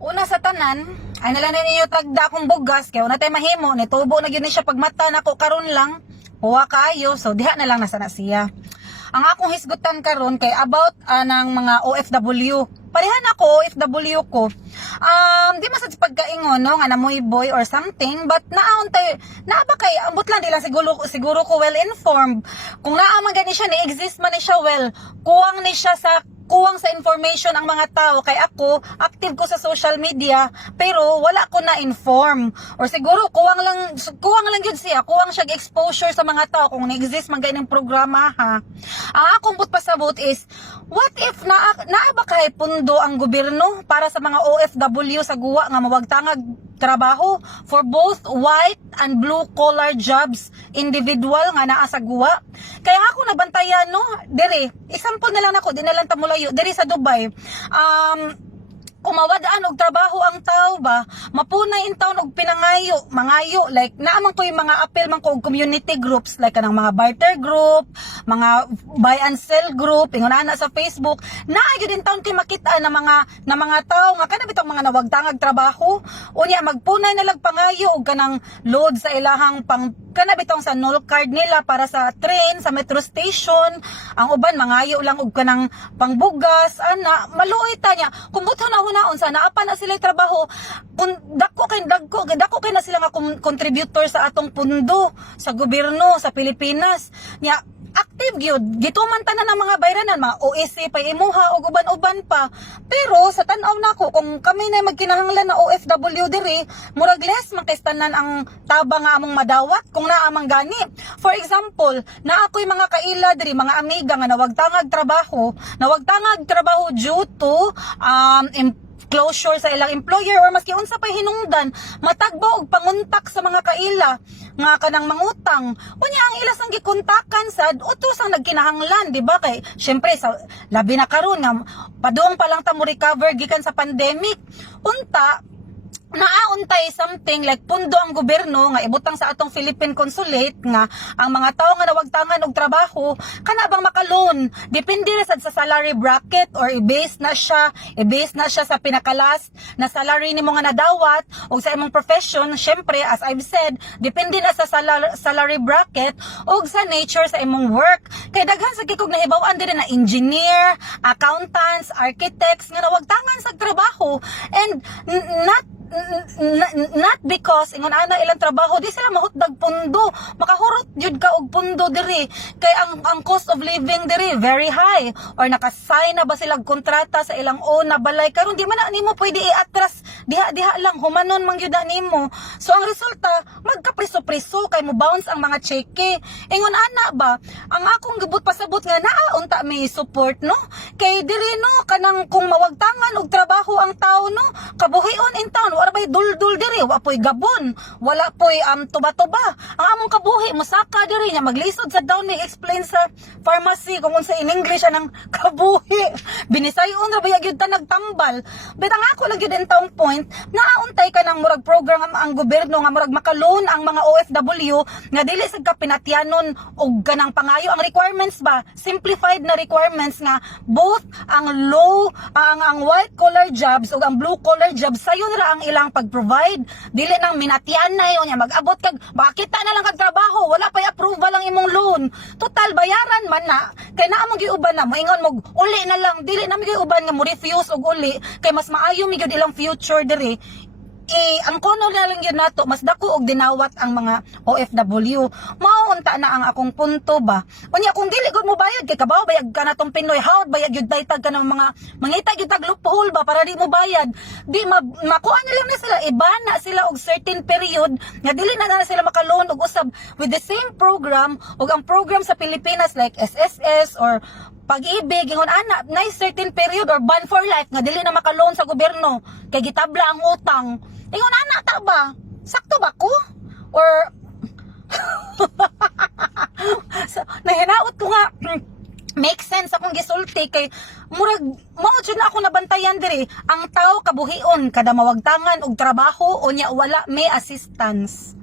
Una sa tanan, ay nalang na ninyo tagda akong bugas, kaya una tayo mahimo, nitubo na yun siya pagmata na ko karon lang, huwa kaayo, so diha na lang nasa na siya. Ang akong hisgutan karon kay about ng mga OFW. Parehan ako, OFW ko. Di masad pagkaingon, no, nga namoy boy or something, but naon tayo, naaba kay, ambot lang, di lang siguro ko well-informed. Kung naaman gani siya, ni-exist man ni siya well, kuwang sa information ang mga tao kay ako active ko sa social media pero wala ko na inform or siguro kuwang lang yun siya, kuwang siya exposure sa mga tao kung na-exist man ganung programa ha. Ang akong pasabot is what if naa ba kay pundo ang gobyerno para sa mga OFW sa guwa nga mawagtangag trabaho for both white and blue collar jobs individual nga naa sa guwa. Kaya ako nabantayan no diri example na lang ako di na lang tamulayo diri sa Dubai. Kung mawadaan og trabaho ang tao ba, mapunay in taon og mangayo, like naamang ko yung mga apel man ko og community groups, like kanang mga barter group, mga buy and sell group, ingon ana sa Facebook, naa gyud in taon kay makita na mga tao nga kana bitong mga nawagtangag trabaho, unya magpunay na lang pangayo og kanang load sa ilahang kana bitong sa null card nila para sa train, sa metro station, ang uban mangayo lang og kanang pangbugas, ana, maluoy ta nya. Kung buto na hunaon sa naapa na sila trabaho, kung dako kay na sila nga contributor sa atong pundo sa gobyerno sa Pilipinas. Nya active gyud gituman tanan ng mga bayranan mga OSC pa imuha og uban-uban pa, pero sa tan-aw nako kung kami na magkinahanglan na OFW diri murag less man kay tanan ang tabang nga among madawat kung naa man gani. For example, na ako'y mga kaila diri mga amiga nga nawagtangag trabaho due to closure sa ilang employer or maski unsa pay hinungdan, matagbo og panguntak sa mga kaila nga kanang mangutang. Unya ang ilas ang gikontakan sad utos ang nagkinahanglan, di ba? Kay syempre sa labi na karon nga padung pa lang ta mo recover gikan sa pandemic. Unta naauntay something like pundo ang gobyerno nga ibutang sa atong Philippine Consulate nga ang mga tao nga nawagtangan og trabaho kana bang makaloan depende na sad sa salary bracket or i-base na siya sa pinakalas na salary nimo nga nadawat og sa imong profession. Syempre as I've said, depende na sa salary bracket og sa nature sa imong work. Kay daghan sa kikog nahibaw-an diri na engineer, accountants, architects nga nawagtangan sa trabaho and not because ingon ana ilang trabaho di sila mahutdag pundo, makahurot jud ka og pundo diri kay ang cost of living diri very high or nakasign na ba sila kontrata sa ilang own na balay karon di man na nimo pwede i-atras diha lang humanon man gyud nimo. So ang resulta magkapriso-priso kay mo bounce ang mga cheque. Ingon ana ba ang akong gibot pasabot nga naa unta may support no kay diri no kanang kung mawagtangan og trabaho ang tao no kabuhion in town wala bay dul-dul diri, wala po'y gabon, wala po'y tuba-tuba. Ang among kabuhi, musaka diri niya, maglisod sa down ni explain sa pharmacy, kung unsa in English anang kabuhi. Binisayon ra ba yun ta nagtambal. But ang ako lang yun taong point, naauntay ka ng murag program ang gobyerno, nga murag makaloon ang mga OFW, nga dili sa kapinatyanon o ganang pangayo. Ang requirements ba, simplified na requirements nga, both ang ang white collar jobs o ang blue collar jobs, sayon ra ang ilang pag-provide, dili nang minatyan na yun, mag-abot kag, bakit na lang kag trabaho, wala pa approval ang imong loan, total bayaran man na, kay naa mo giuban na, moingon mo, uli na lang, dili na mo giuban nga mo refuse og uli, kay mas maayo mi gyud ilang future diri. Ang kono na lang yun nato, mas dako og dinawat ang mga OFW. Maunta na ang akong punto ba. Unya kung dili gud mo bayad kay kabaw bayad ka natong Pinoy, hawd bayad gyud daytag ka ng mga mangita gyud tag loophole ba para di mo bayad. Di makuha na lang na sila, ibana sila og certain period nga dili na sila makaloan og usab with the same program og ang program sa Pilipinas like SSS or Pag-ibig, ingon ana, na certain period or ban for life nga dili na makaloan sa gobyerno kay gitabla ang utang. Ingon ana ta ba? Sakto ba ko? Or so, nahinaot ko nga make sense akong gisulti kay murag mao jud na ako nabantayan diri ang tao kabuhion kada mawagtangan og trabaho unya wala may assistance.